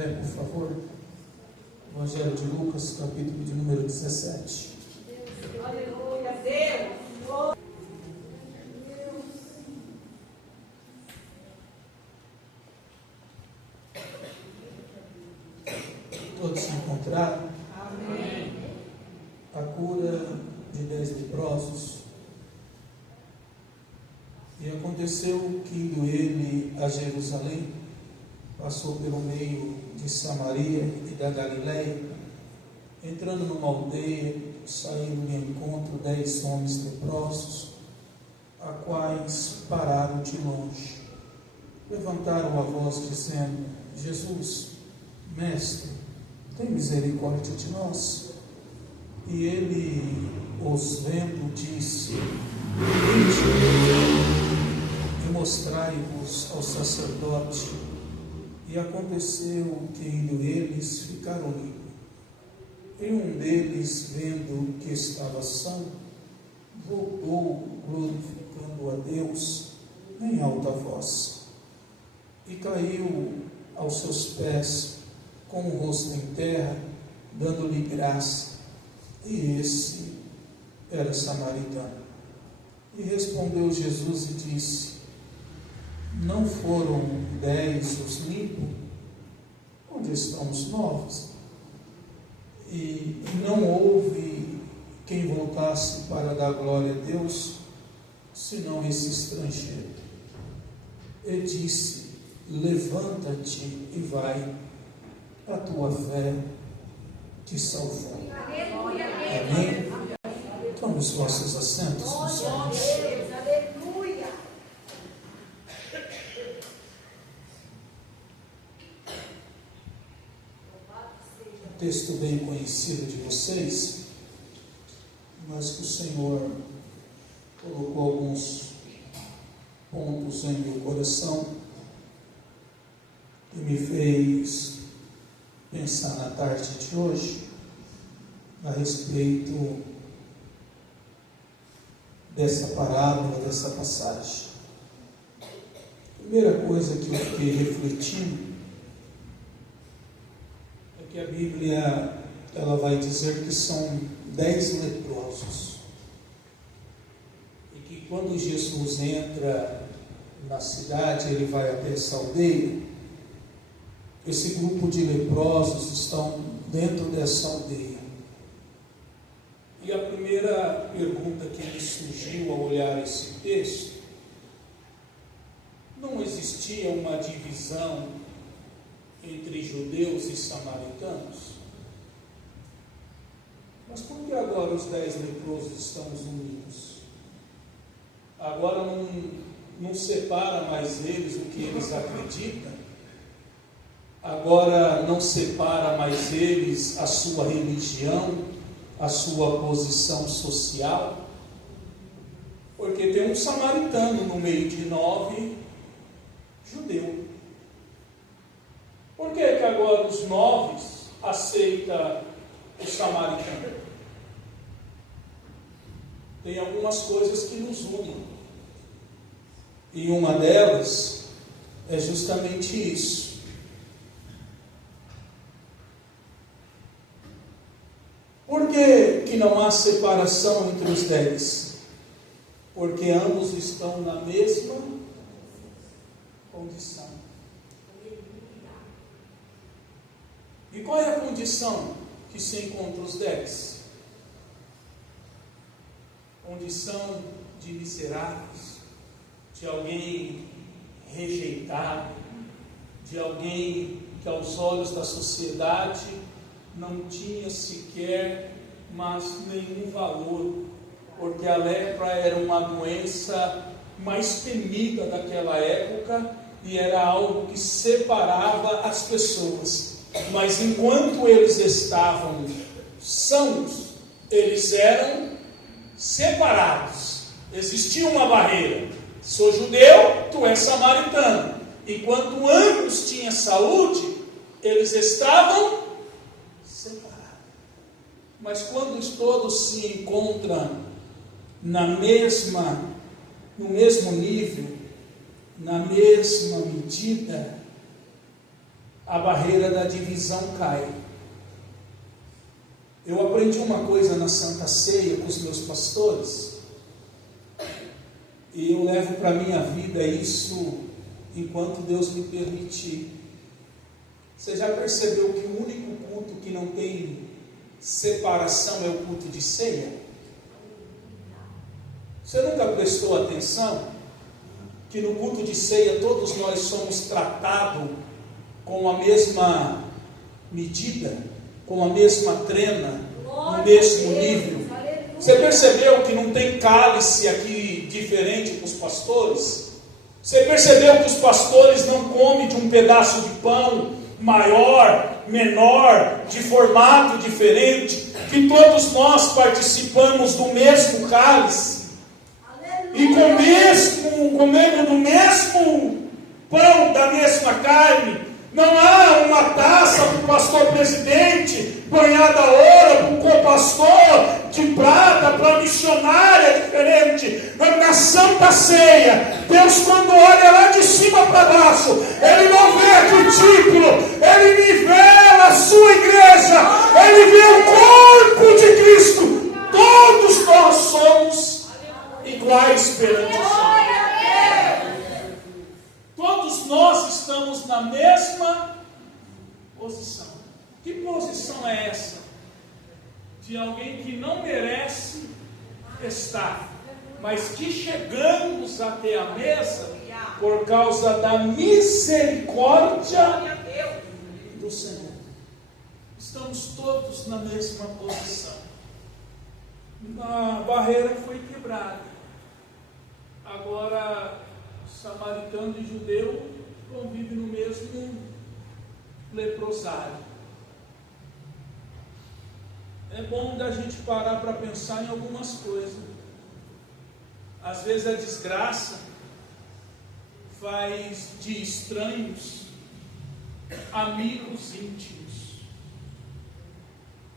pé, por favor. Evangelho de Lucas, capítulo de número 17. Aleluia, Deus! Todos se encontraram? Amém. A cura de 10 leprosos. E aconteceu que, indo ele a Jerusalém, passou pelo meio de Samaria e da Galiléia. Entrando numa aldeia, saíram de encontro 10 homens leprosos, a quais pararam de longe. Levantaram a voz, dizendo: Jesus, Mestre, tem misericórdia de nós. E ele, os vendo, disse: Ide e mostrai-vos ao sacerdote. E aconteceu que, indo eles, ficaram limpos. E um deles, vendo que estava são, voltou, glorificando a Deus em alta voz, e caiu aos seus pés, com o rosto em terra, dando-lhe graça. E esse era samaritano. E respondeu Jesus e disse: Não foram 10 os limpos? Onde estão os 9? E não houve quem voltasse para dar glória a Deus, senão esse estrangeiro. E disse: Levanta-te e vai, a tua fé te salvou. Amém? Tome os vossos assentos, meus irmãos. Aleluia. Texto bem conhecido de vocês, mas que o Senhor colocou alguns pontos em meu coração e me fez pensar na tarde de hoje a respeito dessa parábola, dessa passagem. A primeira coisa que eu fiquei refletindo que a Bíblia ela vai dizer que são 10 leprosos, e que quando Jesus entra na cidade, ele vai até essa aldeia. Esse grupo de leprosos estão dentro dessa aldeia, e a primeira pergunta que me surgiu ao olhar esse texto: não existia uma divisão entre judeus e samaritanos? Mas por que agora os 10 leprosos estão unidos? Agora não separa mais eles o que eles acreditam? Agora não separa mais eles a sua religião, a sua posição social? Porque tem um samaritano no meio de 9 judeus. Por que agora os 9 aceitam o samaritano? Tem algumas coisas que nos unem, e uma delas é justamente isso. Por que não há separação entre os 10? Porque ambos estão na mesma condição. E qual é a condição que se encontra os 10? Condição de miseráveis, de alguém rejeitado, de alguém que aos olhos da sociedade não tinha sequer mais nenhum valor, porque a lepra era uma doença mais temida daquela época e era algo que separava as pessoas. Mas enquanto eles estavam sãos, eles eram separados. Existia uma barreira: sou judeu, tu és samaritano. Enquanto ambos tinham saúde, eles estavam separados. Mas quando todos se encontram no mesmo nível, na mesma medida, a barreira da divisão cai. Eu aprendi uma coisa na Santa Ceia com os meus pastores, e eu levo para a minha vida isso enquanto Deus me permitir. Você já percebeu que o único culto que não tem separação é o culto de ceia? Você nunca prestou atenção que no culto de ceia todos nós somos tratados com a mesma medida, com a mesma trena, no mesmo nível? Você percebeu que não tem cálice aqui diferente para os pastores? Você percebeu que os pastores não comem de um pedaço de pão maior, menor, de formato diferente, que todos nós participamos do mesmo cálice, e comendo do mesmo pão, da mesma carne? Não há uma taça para o pastor presidente, banhada a ouro, para o pastor de prata, para a missionária diferente. Na Santa Ceia, Deus, quando olha lá de cima para baixo, Ele não vê aqui o título, Ele nivela a sua igreja, Ele vê o corpo de Cristo. Todos nós somos iguais perante o Senhor. Todos nós estamos na mesma posição. Que posição é essa? De alguém que não merece estar, mas que chegamos até a mesa por causa da misericórdia do Senhor. Estamos todos na mesma posição. A barreira foi quebrada. Agora, samaritano e judeu convivem no mesmo leprosário. É bom da gente parar para pensar em algumas coisas. Às vezes a desgraça faz de estranhos amigos íntimos.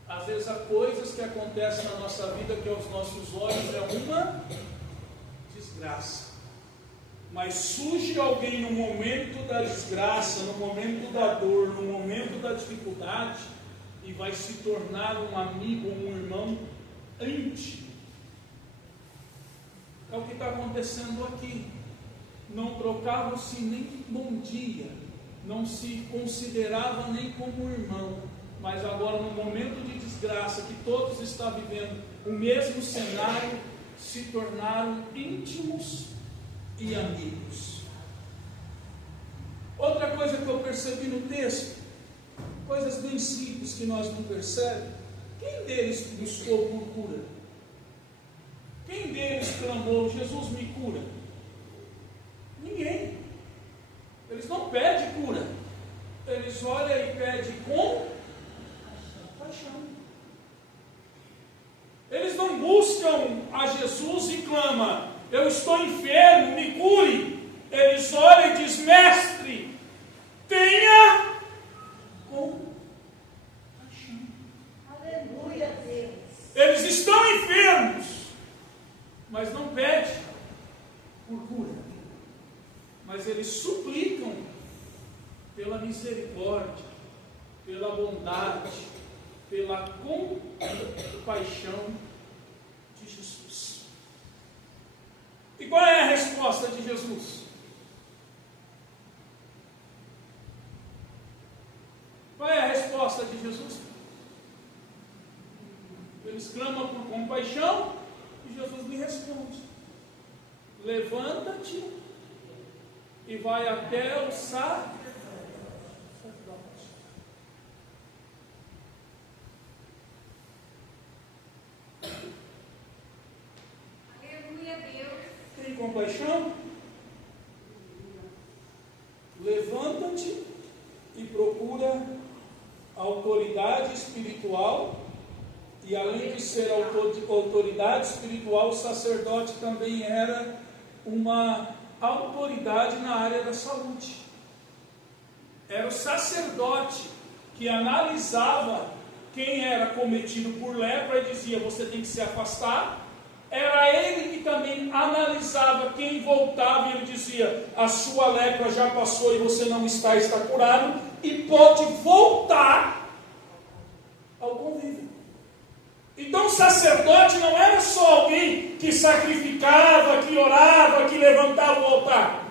Às vezes há coisas que acontecem na nossa vida que aos nossos olhos é uma desgraça. Mas surge alguém no momento da desgraça, no momento da dor, no momento da dificuldade, e vai se tornar um amigo, um irmão íntimo. É o que está acontecendo aqui. Não trocavam-se nem bom dia, não se considerava nem como irmão, mas agora no momento de desgraça que todos estão vivendo o mesmo cenário, se tornaram íntimos e amigos. Outra coisa que eu percebi no texto, coisas bem simples que nós não percebemos. Quem deles buscou por cura? Quem deles clamou, Jesus me cura? Ninguém. Eles não pedem cura. Eles olham e pedem com paixão. Eles não buscam a Jesus e clamam, eu estou enfermo, me cure. Eles olham e dizem, mestre, tenha com paixão. Aleluia, Deus. Eles estão enfermos, mas não pedem por cura. Mas eles suplicam pela misericórdia, pela bondade, pela compaixão de Jesus. E qual é a resposta de Jesus? Qual é a resposta de Jesus? Eles clamam por compaixão e Jesus lhe responde: levanta-te e vai até o sacerdote. Aleluia, Deus. Tem compaixão? Levanta-te e procura a autoridade espiritual. E além de ser autoridade espiritual, o sacerdote também era uma autoridade na área da saúde. Era o sacerdote que analisava quem era cometido por lepra e dizia, você tem que se afastar. era ele que também analisava quem voltava, e ele dizia: a sua lepra já passou e você não está curado, e pode voltar ao convívio. Então o sacerdote não era só alguém que sacrificava, que orava, que levantava o altar.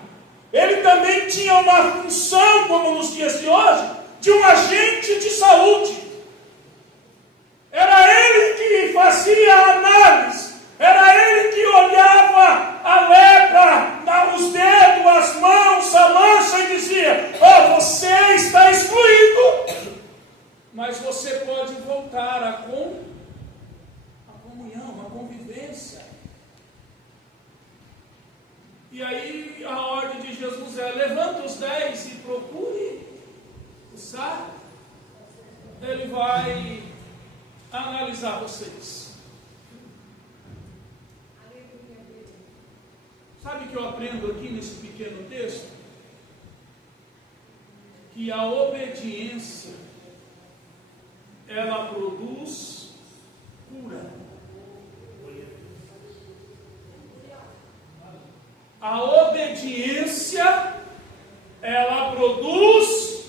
Ele também tinha uma função, como nos dias de hoje, de um agente de saúde. Era ele que fazia a análise, era ele que olhava a lepra, os dedos, as mãos, a mancha e dizia: você está excluído, mas você pode voltar a comunhão, a convivência. E aí a ordem de Jesus é: levanta os 10 e procure o sábio. Ele vai analisar vocês. Sabe o que eu aprendo aqui nesse pequeno texto? Que a obediência, ela produz cura. A obediência, ela produz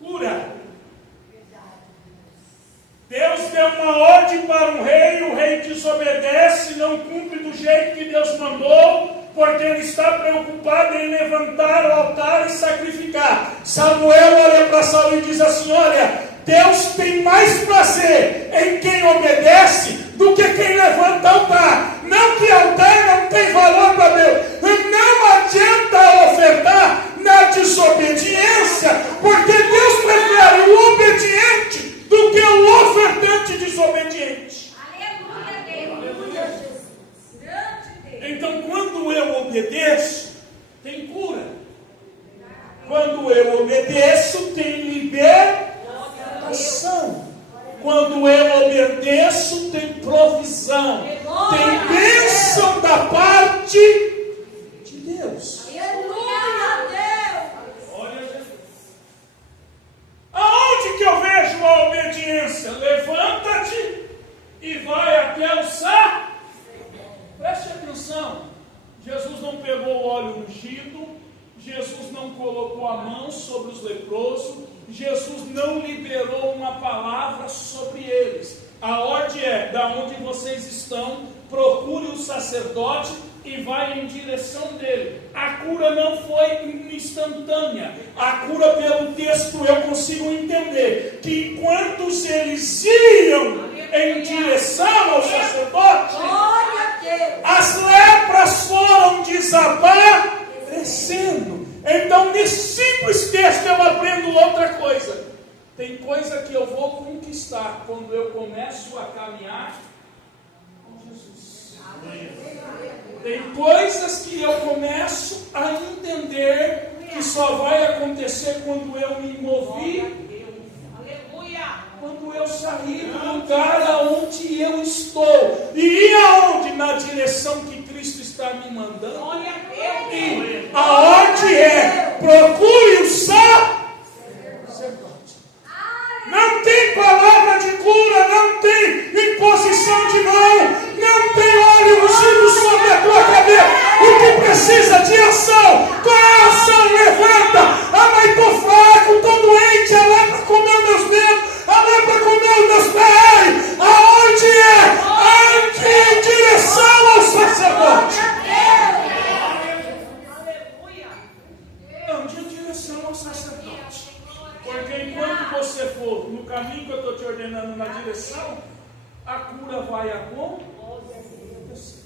cura. Deus deu uma ordem para um rei, o rei desobedece, não cumpre do jeito que Deus mandou, porque ele está preocupado em levantar o altar e sacrificar. Samuel olha para Saul e diz assim: olha, Deus tem mais prazer em quem obedece do que quem levanta altar. Não que altar não tem valor para Deus. Não adianta ofertar na desobediência, porque Deus prefere o obediente do que o ofertante desobediente. Aleluia, Deus. Então, quando eu obedeço, tem cura. Quando eu obedeço, tem libertação. Quando eu obedeço, tem provisão. Tem bênção da parte de Deus. Olha, Jesus. Aonde que eu vejo a obediência? Levanta-te e vai até o sacerdote. Preste atenção. Jesus não pegou o óleo ungido. Jesus não colocou a mão sobre os leprosos. Jesus não liberou uma palavra sobre eles. A ordem é: da onde vocês estão, procure o sacerdote e vai em direção dele. A cura não foi instantânea. A cura, pelo texto, eu consigo entender que enquanto eles iam em direção ao sacerdote, as lepras foram desaparecendo. Então, nesse simples texto, eu aprendo outra coisa. Tem coisa que eu vou conquistar quando eu começo a caminhar com Jesus. Tem coisas que eu começo a entender que só vai acontecer quando eu me movi, quando eu sair do lugar aonde eu estou e ir aonde? Na direção que Cristo está me mandando. E a ordem é: procure o sacerdote. Não tem palavra de cura, não tem imposição de mão, não tem óleo ungido sobre a tua cabeça. O que precisa de ação? Qual é a ação? Levanta. Ah, mas estou fraco, estou doente, a lepra comeu meus dedos, a lepra comeu meus pés. Aonde é? Ande em direção ao sacerdote. Ande em direção ao sacerdote. Porque enquanto você for no caminho que eu estou te ordenando na direção, a cura vai acontecer.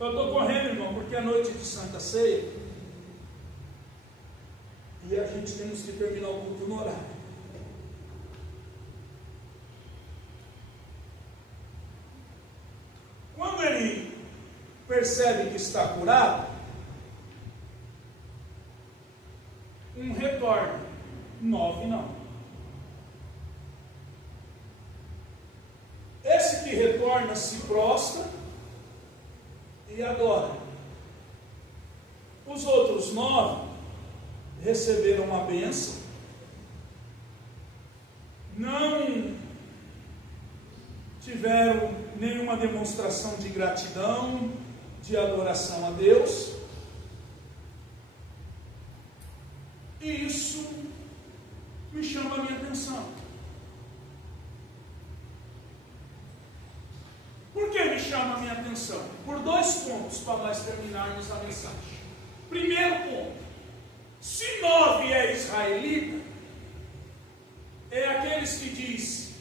Eu estou correndo, irmão, porque é noite de Santa Ceia e a gente temos que terminar o culto no horário. Quando ele percebe que está curado, um retorna. 9 não. Esse que retorna se prostra e adora. Os outros 9 receberam uma bênção, não tiveram nenhuma demonstração de gratidão, de adoração a Deus. E isso me chama a minha atenção. Por que me chama a minha atenção? Por 2 pontos para nós terminarmos a mensagem. Primeiro ponto: se 9 é israelita, é aqueles que diz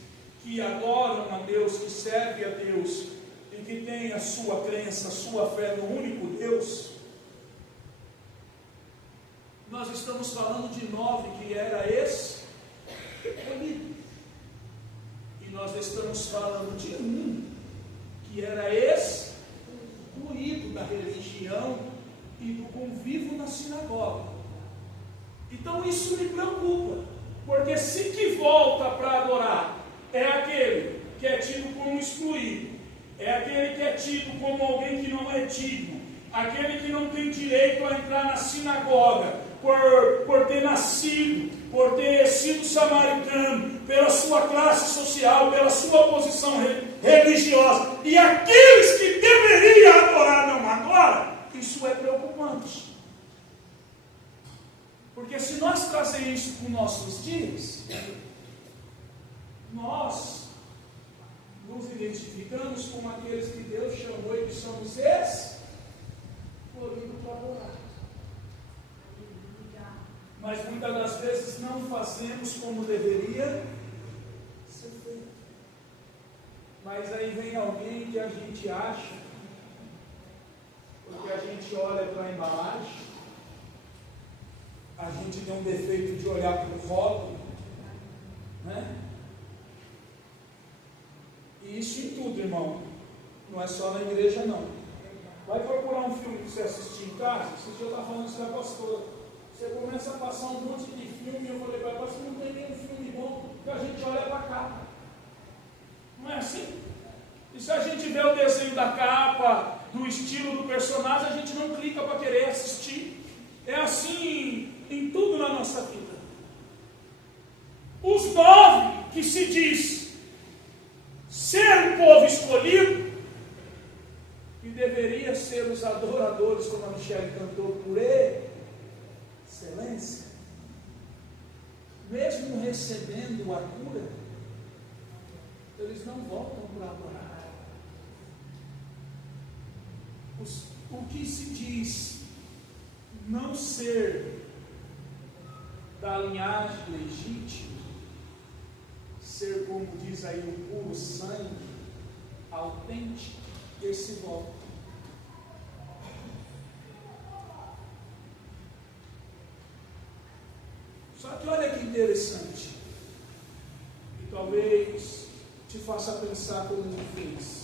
que adoram a Deus, que servem a Deus e que têm a sua crença, a sua fé no único Deus. Nós estamos falando de 9 que era escolhido. E nós estamos falando de 1 que era excluído da religião e do convívio na sinagoga. Então isso me preocupa, porque se que volta para adorar é aquele que é tido como excluído, é aquele que é tido como alguém que não é digno, aquele que não tem direito a entrar na sinagoga, por ter nascido, por ter sido samaritano, pela sua classe social, pela sua posição religiosa, e aqueles que deveriam adorar não adoram, isso é preocupante. Porque se nós trazemos isso para os nossos dias, nós nos identificamos como aqueles que Deus chamou e que somos escolhidos para adorar. Mas muitas das vezes não fazemos como deveria ser feito. Mas aí vem alguém que a gente acha, porque a gente olha para a embalagem, a gente tem um defeito de olhar para o rótulo, né? E isso em tudo, irmão. Não é só na igreja, não. Vai procurar um filme para você assistir em casa. Você já está falando isso da pastora. Você começa a passar um monte de filme, e eu falei, vai, você não tem nenhum filme bom, que a gente olha para a capa. Não é assim? E se a gente vê o desenho da capa, do estilo do personagem, a gente não clica para querer assistir. É assim em tudo na nossa vida. Os 9 que se diz ser o povo escolhido, e deveria ser os adoradores, como a Michele cantou, por excelência, mesmo recebendo a cura, eles não voltam para adorar. O que se diz não ser da linhagem legítima, ser, como diz aí, o puro sangue, autêntico, esse volta. Só que olha que interessante, e talvez te faça pensar como me fez.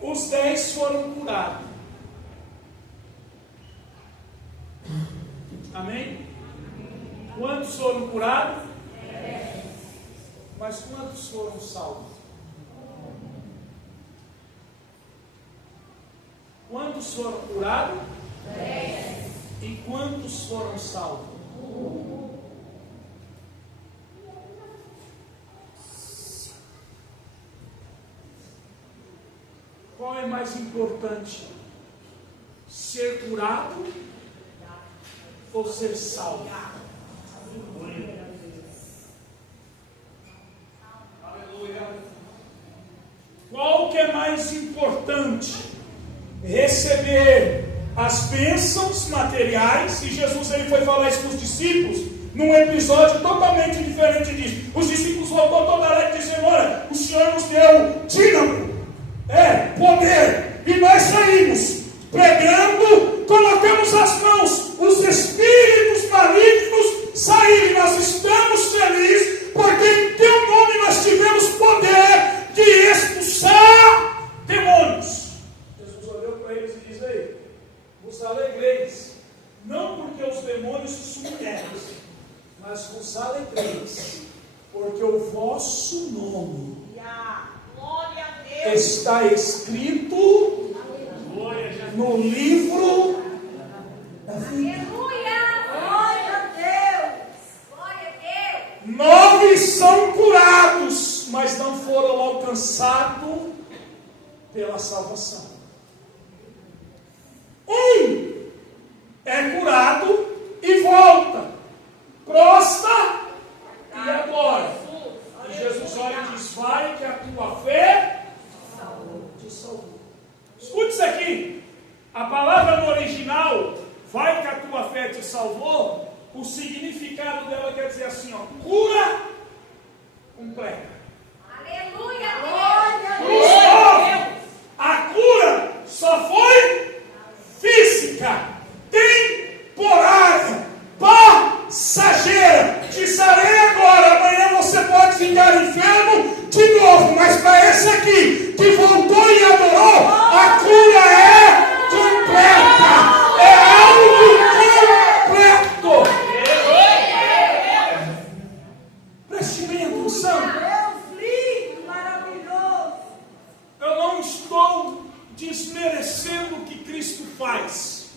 Os 10 foram curados. Amém? Quantos foram curados? 10. Mas quantos foram salvos? Quantos foram curados? 10. E quantos foram salvos? 1. Qual é mais importante? Ser curado ou ser salvo? Aleluia. Qual que é mais importante? Receber as bênçãos materiais, e Jesus ele foi falar isso para os discípulos num episódio totalmente diferente disso. Os discípulos voltou toda alegre dizendo: olha, o Senhor nos deu dínamo, poder, e nós saímos pregando, colocamos as mãos, os espíritos malignos saíram. Nós estamos felizes porque em teu nome nós tivemos poder de expulsar demônios. Jesus olhou para eles e diz: aí, vos alegreis, não porque os demônios se submetem, mas vos alegreis porque o vosso nome está escrito no livro da vida. Aleluia! Glória a Deus! Glória a Deus! alcançado pela salvação. É curado e volta, prostra e agora. E Jesus olha e diz: vai que a tua fé te salvou. Escute isso aqui. A palavra no original, vai que a tua fé te salvou, o significado dela quer dizer assim, ó, cura completa. Aleluia, Deus. A cura só foi física, temporária, passageira. Te sarei agora, amanhã você pode ficar enfermo de novo, mas para esse aqui que voltou e adorou, a cura é completa, é algo completo. Preste bem atenção. Deus lindo, maravilhoso. Eu não estou desmerecendo o que Cristo faz.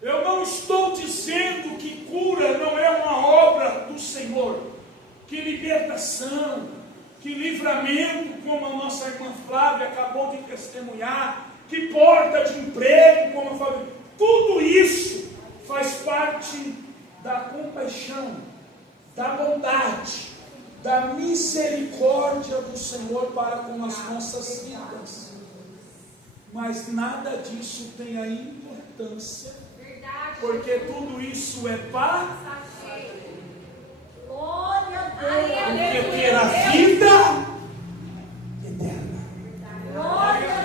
Eu não estou dizendo que cura não é uma obra do Senhor, que libertação, que livramento, como a nossa irmã Flávia acabou de testemunhar, que porta de emprego, como eu falei, tudo isso faz parte da compaixão, da bondade, da misericórdia do Senhor para com as nossas vidas. Mas nada disso tem a importância, porque tudo isso é passageiro. Porque ter a vida eterna.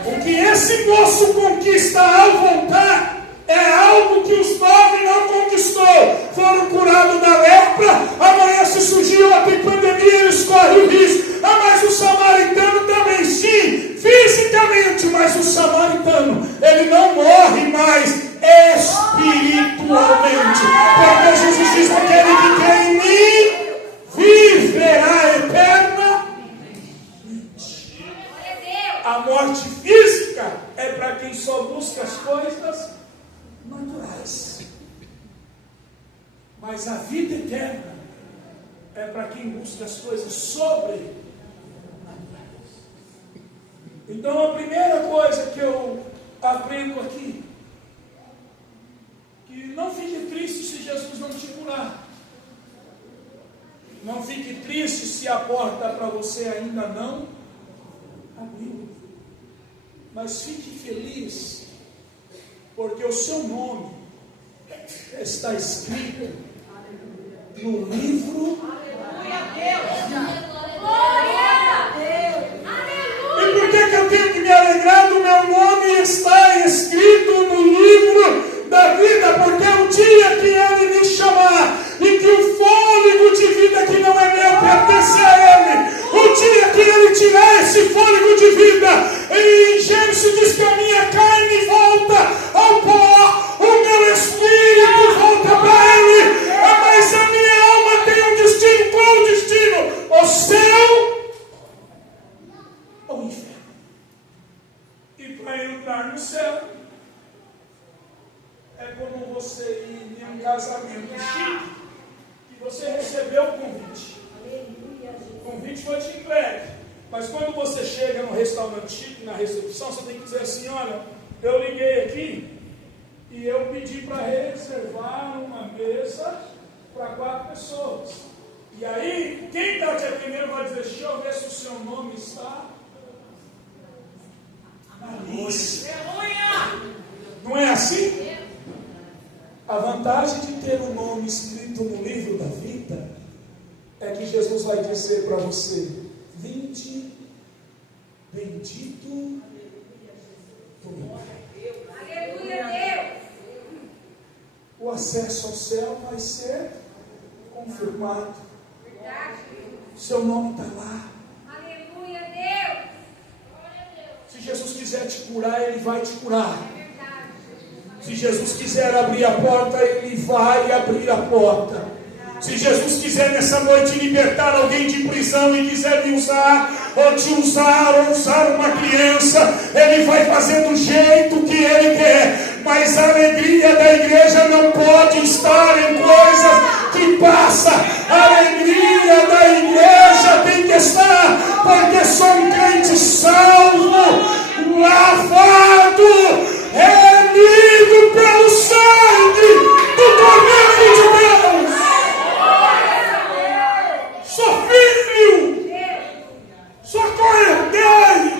O que esse moço conquista ao voltar é algo que os 9 não conquistou. Foram curados da lepra, amanhã se surgiu a pandemia, eles correm o risco. Mas o samaritano também, sim, fisicamente, mas o samaritano, ele não morre mais espiritualmente. Porque Jesus diz: aquele que crê em mim viverá eternamente. A morte física é para quem só busca as coisas naturais. Mas a vida eterna é para quem busca as coisas sobrenaturais. Então a primeira coisa que eu aprendo aqui, que não fique triste se Jesus não te curar. Não fique triste se a porta para você ainda não abriu. Mas fique feliz, porque o seu nome está escrito no livro. E por que eu tenho que me alegrar do meu nome estar escrito no livro da vida? Porque o dia que Ele me chamar e que o fôlego de vida que não é meu pertence a Ele, o dia que Ele tirar esse fôlego de vida, em Gênesis diz que a minha carne volta ao pó, o meu espírito volta para Ele, mas a minha alma tem um destino. Qual o destino? O céu ou o inferno? E para entrar no céu é como você ir em um casamento chique, que você recebeu o convite. O convite foi te entregue. Mas quando você chega no restaurante chique, na recepção, você tem que dizer assim: olha, eu liguei aqui e eu pedi para reservar uma mesa para 4 pessoas. E aí, quem está te atendendo vai dizer: deixa eu ver se o seu nome está na lista. Não é assim? A vantagem de ter o nome escrito no livro da vida é que Jesus vai dizer para você: vinde, bendito do meu Pai. Aleluia, Deus. O acesso ao céu vai ser confirmado. Seu nome está lá. Aleluia, Deus. Se Jesus quiser te curar, Ele vai te curar. Se Jesus quiser abrir a porta, Ele vai abrir a porta. Se Jesus quiser nessa noite libertar alguém de prisão e quiser me usar, ou te usar, ou usar uma criança, Ele vai fazer do jeito que Ele quer. Mas a alegria da igreja não pode estar em coisas que passa. A alegria da igreja tem que estar, porque sou um crente salvo, lavado, remido pelo sangue do Cordeiro de Deus. Sou filho, sou co-herdeiro,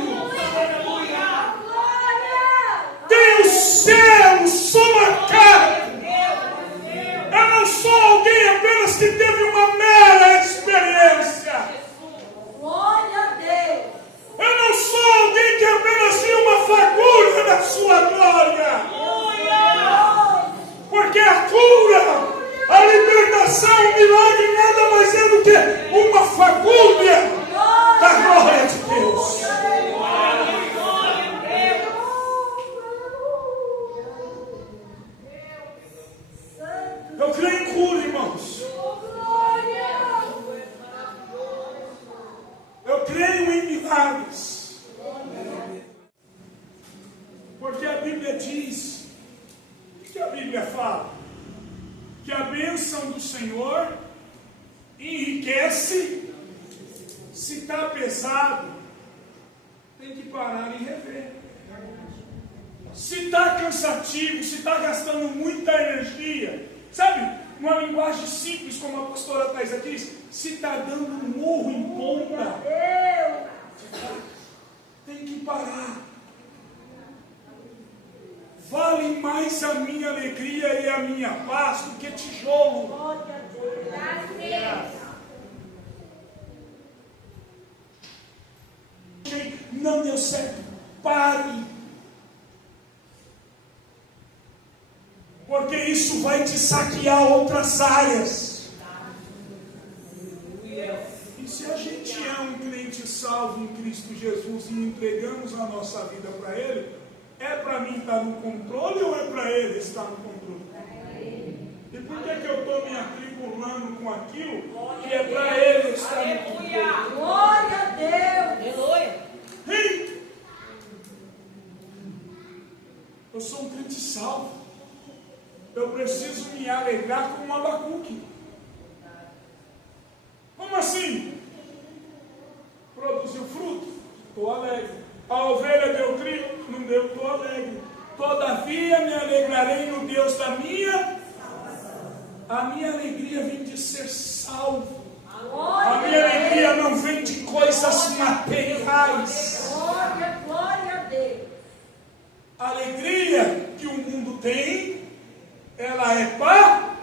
tenho o céu, sou marcado. Eu não sou alguém apenas que teve uma mera experiência. Eu não sou alguém que apenas tinha uma fagulha da sua glória. Porque a cura, a libertação, o milagre nada mais é do que uma fagulha da glória de Deus. Eu creio em cura, irmãos. Eu creio em milagres. Porque a Bíblia diz, o que a Bíblia fala? Que a bênção do Senhor enriquece. Se está pesado, tem que parar e rever. Se está cansativo, se está gastando muita energia, sabe, numa linguagem simples, como a pastora Thais aqui diz, se está dando um murro em ponta, tem que parar. Vale mais a minha alegria e a minha paz do que tijolo. Não deu certo, pare. Porque isso vai te saquear outras áreas. E se a gente é um crente salvo em Cristo Jesus e entregamos a nossa vida para Ele, é para mim estar no controle ou é para Ele estar no controle? E por que eu estou me atribulando com aquilo que é para Ele estar no controle? Glória a Deus! Ei! Eu sou um crente salvo. Eu preciso me alegrar como um Abacuque. Como assim? Produziu fruto? Estou alegre. A ovelha deu trigo? Não deu, estou alegre. Todavia me alegrarei no Deus da minha. A minha alegria vem de ser salvo. A minha alegria não vem de coisas materiais. Glória a Deus. A alegria que o mundo tem, ela é para.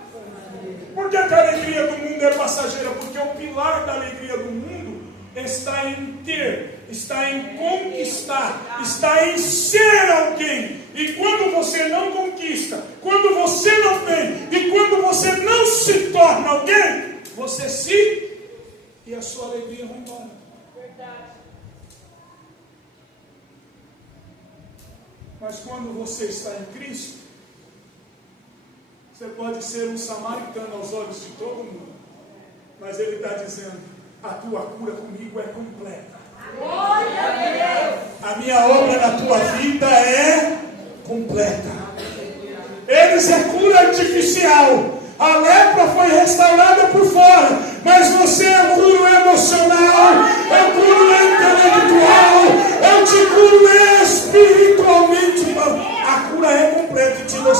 Por que a alegria do mundo é passageira? Porque o pilar da alegria do mundo está em ter, está em conquistar, está em ser alguém. E quando você não conquista, quando você não tem, e quando você não se torna alguém, você se. E a sua alegria vai embora. Verdade. Mas quando você está em Cristo, você pode ser um samaritano aos olhos de todo mundo, mas Ele está dizendo: a tua cura comigo é completa. Glória a Deus. A minha obra na tua vida é completa. Eles é cura artificial. A lepra foi restaurada por fora, mas você é curo emocional, é curo intelectual, eu te curo espiritualmente. A cura é completa e te dou